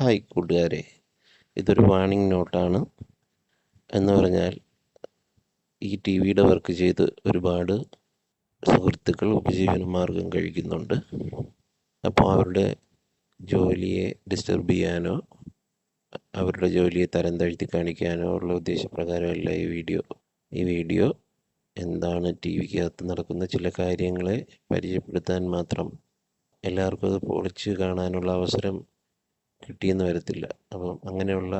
Hi കൂട്ടുകാരെ, ഇതൊരു warning നോട്ടാണ്. എന്ന് പറഞ്ഞാൽ ഈ ടി വിയുടെ വർക്ക് ചെയ്ത് ഒരുപാട് സുഹൃത്തുക്കൾ ഉപജീവനമാർഗം കഴിക്കുന്നുണ്ട്. അപ്പോൾ അവരുടെ ജോലിയെ ഡിസ്റ്റർബ് ചെയ്യാനോ അവരുടെ ജോലിയെ തരം താഴ്ത്തി കാണിക്കാനോ ഉള്ള ഉദ്ദേശപ്രകാരമല്ല ഈ വീഡിയോ എന്താണ് ടി വിക്കകത്ത് നടക്കുന്ന ചില കാര്യങ്ങളെ പരിചയപ്പെടുത്താൻ മാത്രം. എല്ലാവർക്കും അത് പൊളിച്ച് കാണാനുള്ള അവസരം കിട്ടിയെന്ന് വരത്തില്ല. അപ്പം അങ്ങനെയുള്ള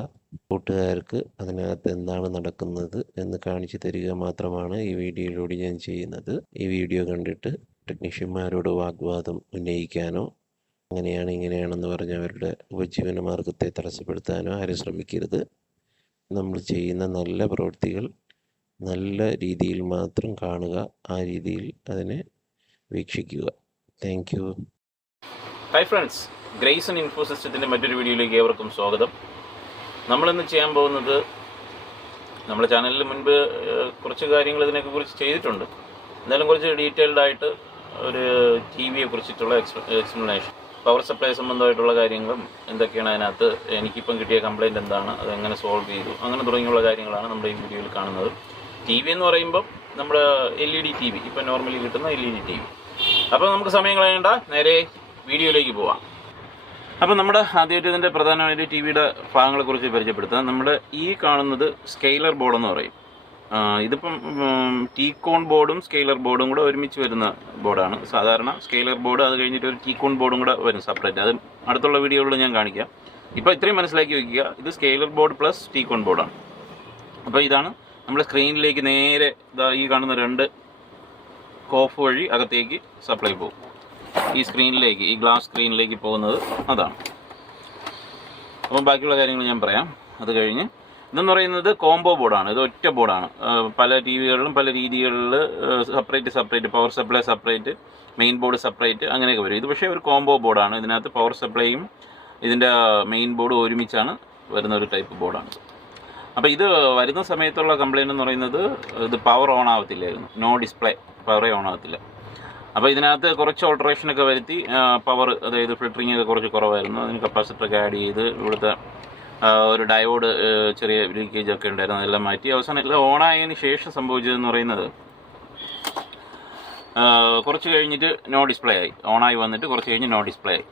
കൂട്ടുകാർക്ക് അതിനകത്ത് എന്താണ് നടക്കുന്നത് എന്ന് കാണിച്ചു തരിക മാത്രമാണ് ഈ വീഡിയോയിലൂടെ ഞാൻ ചെയ്യുന്നത്. ഈ വീഡിയോ കണ്ടിട്ട് ടെക്നീഷ്യന്മാരോട് വാഗ്വാദം ഉന്നയിക്കാനോ അങ്ങനെയാണ് ഇങ്ങനെയാണെന്ന് പറഞ്ഞ് അവരുടെ ഉപജീവന മാർഗത്തെ തടസ്സപ്പെടുത്താനോ ആരും ശ്രമിക്കരുത്. നമ്മൾ ചെയ്യുന്ന നല്ല പ്രവൃത്തികൾ നല്ല രീതിയിൽ മാത്രം കാണുക, ആ രീതിയിൽ അതിനെ വീക്ഷിക്കുക. Thank you. Hi friends, Grayson info സിസ്റ്റത്തിൻ്റെ മറ്റൊരു വീഡിയോയിലേക്ക് ഏവർക്കും സ്വാഗതം. നമ്മളിന്ന് ചെയ്യാൻ പോകുന്നത്, നമ്മുടെ ചാനലിൽ മുൻപ് കുറച്ച് കാര്യങ്ങൾ ഇതിനെയൊക്കെ കുറിച്ച് ചെയ്തിട്ടുണ്ട്. എന്നാലും കുറച്ച് ഡീറ്റെയിൽഡ് ആയിട്ട് ഒരു ടി വിയെ കുറിച്ചിട്ടുള്ള എക്സ്പ്ലനേഷൻ, പവർ സപ്ലൈ സംബന്ധമായിട്ടുള്ള കാര്യങ്ങളും എന്തൊക്കെയാണ് അതിനകത്ത്, എനിക്കിപ്പം കിട്ടിയ കംപ്ലയിൻറ്റ് എന്താണ്, അതെങ്ങനെ സോൾവ് ചെയ്തു, അങ്ങനെ തുടങ്ങിയുള്ള കാര്യങ്ങളാണ് നമ്മുടെ ഈ വീഡിയോയിൽ കാണുന്നത്. ടി വി എന്ന് പറയുമ്പം നമ്മുടെ LED ടി വി, ഇപ്പം നോർമലി കിട്ടുന്ന LED ടി വി. അപ്പോൾ നമുക്ക് സമയം കളയണ്ട, നേരെ വീഡിയോയിലേക്ക് പോവാം. അപ്പം നമ്മുടെ ആദ്യമായിട്ട് ഇതിൻ്റെ പ്രധാനമായിട്ട് ടി വിയുടെ ഭാഗങ്ങളെക്കുറിച്ച് പരിചയപ്പെടുത്താം. നമ്മുടെ ഈ കാണുന്നത് സ്കെയിലർ ബോർഡ് എന്ന് പറയും. ഇതിപ്പം ടീകോൺ ബോർഡും സ്കെയിലർ ബോർഡും കൂടെ ഒരുമിച്ച് വരുന്ന ബോർഡാണ്. സാധാരണ സ്കെയിലർ ബോർഡ്, അത് കഴിഞ്ഞിട്ട് ഒരു ടീകോൺ ബോർഡും കൂടെ വരും സെപ്പറേറ്റ്. അത് അടുത്തുള്ള വീഡിയോകളിൽ ഞാൻ കാണിക്കാം. ഇപ്പോൾ ഇത്രയും മനസ്സിലാക്കി വയ്ക്കുക, ഇത് സ്കെയിലർ ബോർഡ് പ്ലസ് ടീകോൺ ബോർഡാണ്. അപ്പോൾ ഇതാണ് നമ്മുടെ സ്ക്രീനിലേക്ക് നേരെ ഈ കാണുന്ന രണ്ട് കോഫ് വഴി അകത്തേക്ക് സപ്ലൈ പോകും. ഈ സ്ക്രീനിലേക്ക്, ഈ ഗ്ലാസ് സ്ക്രീനിലേക്ക് പോകുന്നത് അതാണ്. അപ്പം ബാക്കിയുള്ള കാര്യങ്ങൾ ഞാൻ പറയാം. അത് കഴിഞ്ഞ് ഇതെന്ന് പറയുന്നത് കോംബോ ബോർഡാണ്. ഇത് ഒറ്റ ബോർഡാണ്. പല ടി വികളിലും പല രീതികളിൽ separate power supply separate, main board separate, അങ്ങനെയൊക്കെ വരും. ഇത് പക്ഷേ ഒരു കോംബോ ബോർഡാണ്. ഇതിനകത്ത് പവർ സപ്ലൈയും ഇതിൻ്റെ മെയിൻ ബോർഡും ഒരുമിച്ചാണ് വരുന്ന ഒരു ടൈപ്പ് ബോർഡാണ്. അപ്പോൾ ഇത് വരുന്ന സമയത്തുള്ള കംപ്ലയിൻ്റ് എന്ന് പറയുന്നത്, ഇത് പവർ ഓൺ ആവത്തില്ലായിരുന്നു, നോ ഡിസ്പ്ലേ, പവറേ ഓൺ ആവത്തില്ല. അപ്പോൾ ഇതിനകത്ത് കുറച്ച് ഓൾട്ടറേഷനൊക്കെ വരുത്തി, പവർ, അതായത് ഫിൽറ്ററിങ് ഒക്കെ കുറച്ച് കുറവായിരുന്നു. അതിന് കപ്പാസിറ്ററൊക്കെ ആഡ് ചെയ്ത്, ഇവിടുത്തെ ഒരു ഡയോഡ് ചെറിയ ലീക്കേജ് ഒക്കെ ഉണ്ടായിരുന്നു, അതെല്ലാം മാറ്റി അവസാനം എല്ലാം ഓണായതിന് ശേഷം സംഭവിച്ചതെന്ന് പറയുന്നത്, കുറച്ച് കഴിഞ്ഞിട്ട് നോ ഡിസ്പ്ലേ ആയി. ഓണായി വന്നിട്ട് കുറച്ച് കഴിഞ്ഞ് നോ ഡിസ്പ്ലേ ആയി.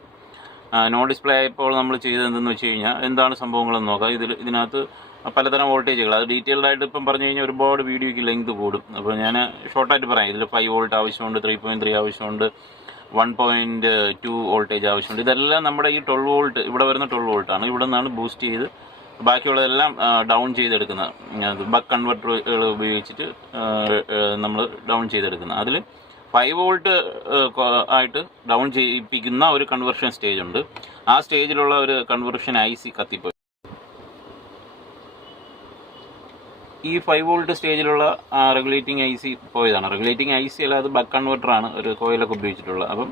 നോ ഡിസ്പ്ലേ ആയപ്പോൾ നമ്മൾ ചെയ്തത് എന്തെന്ന് വെച്ച് കഴിഞ്ഞാൽ, എന്താണ് സംഭവങ്ങളെന്ന് നോക്കാം. ഇതിനകത്ത് പലതരം വോൾട്ടേജുകൾ, അത് ഡീറ്റെയിൽഡ് ആയിട്ട് ഇപ്പം പറഞ്ഞു കഴിഞ്ഞാൽ ഒരുപാട് വീഡിയോയ്ക്ക് ലെങ്ത് കൂടും. അപ്പോൾ ഞാൻ ഷോർട്ടായിട്ട് പറയാം. ഇതിൽ 5 വോൾട്ട് ആവശ്യമുണ്ട്, 3.3 ആവശ്യമുണ്ട്, 1.2 വോൾട്ടേജ് ആവശ്യമുണ്ട്. ഇതെല്ലാം നമ്മുടെ ഈ 12 വോൾട്ട്, ഇവിടെ വരുന്ന 12 വോൾട്ടാണ്. ഇവിടെ നിന്നാണ് ബൂസ്റ്റ് ചെയ്ത് ബാക്കിയുള്ളതെല്ലാം ഡൗൺ ചെയ്തെടുക്കുന്നത്. ബക്ക് കൺവെർട്ടറുകൾ ഉപയോഗിച്ചിട്ട് നമ്മൾ ഡൗൺ ചെയ്തെടുക്കുന്നത്. അതിൽ 5 വോൾട്ട് ആയിട്ട് ഡൗൺ ചെയ്യിപ്പിക്കുന്ന ഒരു കൺവെർഷൻ സ്റ്റേജ് ഉണ്ട്. ആ സ്റ്റേജിലുള്ള ഒരു കൺവെർഷൻ IC കത്തിപ്പോയി. ഈ 5 വോൾട്ട് സ്റ്റേജിലുള്ള റെഗുലേറ്റിംഗ് IC പോയതാണ്. റെഗുലേറ്റിംഗ് IC അല്ല, അത് ബക്ക് കൺവെർട്ടറാണ്, ഒരു കോയിലൊക്കെ ഉപയോഗിച്ചിട്ടുള്ളത്. അപ്പം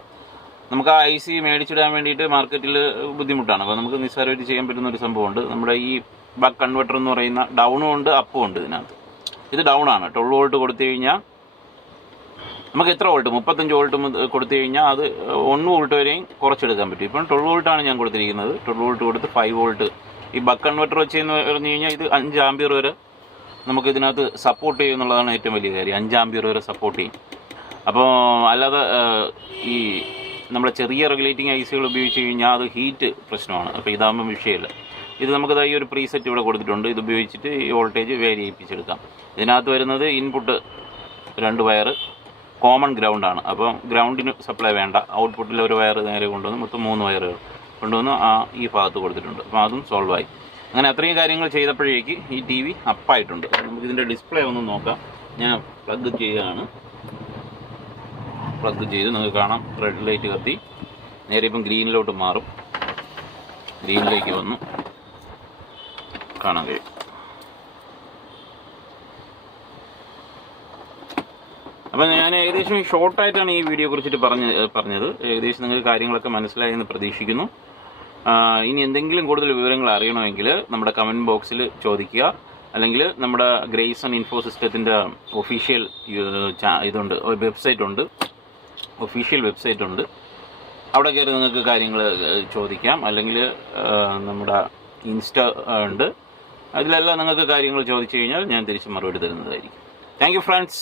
നമുക്ക് ആ IC മേടിച്ചിടാൻ വേണ്ടിയിട്ട് മാർക്കറ്റിൽ ബുദ്ധിമുട്ടാണ്. അപ്പോൾ നമുക്ക് നിസ്സാരമായിട്ട് ചെയ്യാൻ പറ്റുന്ന ഒരു സംഭവമുണ്ട്. നമ്മുടെ ഈ ബക്ക് കൺവെർട്ടർ എന്ന് പറയുന്ന ഡൗണും ഉണ്ട് അപ്പും ഉണ്ട് ഇതിനകത്ത്. ഇത് ഡൗൺ ആണ്. 12 വോൾട്ട് കൊടുത്തു കഴിഞ്ഞാൽ നമുക്ക് എത്ര വോൾട്ട്, 35 വോൾട്ട് കൊടുത്തു കഴിഞ്ഞാൽ അത് 1 വോൾട്ട് വരെയും കുറച്ചെടുക്കാൻ പറ്റും. ഇപ്പം 12 വോൾട്ടാണ് ഞാൻ കൊടുത്തിരിക്കുന്നത്. 12 വോൾട്ട് കൊടുത്ത് 5 വോൾട്ട് ഈ ബക്ക് കൺവെർട്ടർ വെച്ചെന്ന് പറഞ്ഞു കഴിഞ്ഞാൽ ഇത് 5 ആംപിയർ വരെ നമുക്ക് ഇതിനകത്ത് സപ്പോർട്ട് ചെയ്യും എന്നുള്ളതാണ് ഏറ്റവും വലിയ കാര്യം. 5 ആംപിയർ വരെ സപ്പോർട്ട് ചെയ്യും. അപ്പോൾ അല്ലാതെ ഈ നമ്മുടെ ചെറിയ റെഗുലേറ്റിംഗ് ICകൾ ഉപയോഗിച്ച് കഴിഞ്ഞാൽ അത് ഹീറ്റ് പ്രശ്നമാണ്. അപ്പോൾ ഇതാകുമ്പോൾ വിഷയമില്ല. ഇത് നമുക്ക് ഈ ഒരു പ്രീസെറ്റ് ഇവിടെ കൊടുത്തിട്ടുണ്ട്. ഇത് ഉപയോഗിച്ചിട്ട് ഈ വോൾട്ടേജ് വേരി ചെയ്യിപ്പിച്ചെടുക്കാം. ഇതിനകത്ത് വരുന്നത് ഇൻപുട്ട് 2 വയർ കോമൺ ഗ്രൗണ്ടാണ്. അപ്പം ഗ്രൗണ്ടിന് സപ്ലൈ വേണ്ട. ഔട്ട്പുട്ടിൽ ഒരു വയർ നേരെ കൊണ്ടുവന്ന് മൊത്തം 3 വയറുകൾ കൊണ്ടുവന്ന് ഈ ഭാഗത്ത് കൊടുത്തിട്ടുണ്ട്. അപ്പോൾ അതും സോൾവ് ആയി. അങ്ങനെ അത്രയും കാര്യങ്ങൾ ചെയ്തപ്പോഴേക്ക് ഈ ടി വി അപ്പായിട്ടുണ്ട്. നമുക്കിതിൻ്റെ ഡിസ്പ്ലേ ഒന്ന് നോക്കാം. ഞാൻ പ്ലഗ് ചെയ്യുകയാണ്. പ്ലഗ് ചെയ്ത് നിങ്ങൾക്ക് കാണാം, റെഡ് ലൈറ്റ് കത്തി. നേരെ ഇപ്പം ഗ്രീനിലോട്ട് മാറും. ഗ്രീനിലേക്ക് വന്നു കാണാൻ കഴിയും. അപ്പം ഞാൻ ഏകദേശം ഷോർട്ടായിട്ടാണ് ഈ വീഡിയോ കുറിച്ചിട്ട് പറഞ്ഞത്. ഏകദേശം നിങ്ങൾക്ക് കാര്യങ്ങളൊക്കെ മനസ്സിലായെന്ന് പ്രതീക്ഷിക്കുന്നു. ഇനി എന്തെങ്കിലും കൂടുതൽ വിവരങ്ങൾ അറിയണമെങ്കിൽ നമ്മുടെ കമൻറ്റ് ബോക്സിൽ ചോദിക്കുക. അല്ലെങ്കിൽ നമ്മുടെ ഗ്രേസൺ ഇൻഫോ സിസ്റ്റത്തിൻ്റെ ഒഫീഷ്യൽ ഇതുണ്ട്, വെബ്സൈറ്റ് ഉണ്ട്, ഒഫീഷ്യൽ വെബ്സൈറ്റ് ഉണ്ട്. അവിടെ കയറി നിങ്ങൾക്ക് കാര്യങ്ങൾ ചോദിക്കാം. അല്ലെങ്കിൽ നമ്മുടെ ഇൻസ്റ്റ ഉണ്ട്, അതിലെല്ലാം നിങ്ങൾക്ക് കാര്യങ്ങൾ ചോദിച്ചു കഴിഞ്ഞാൽ ഞാൻ തിരിച്ച് മറുപടി തരുന്നതായിരിക്കും. Thank you friends.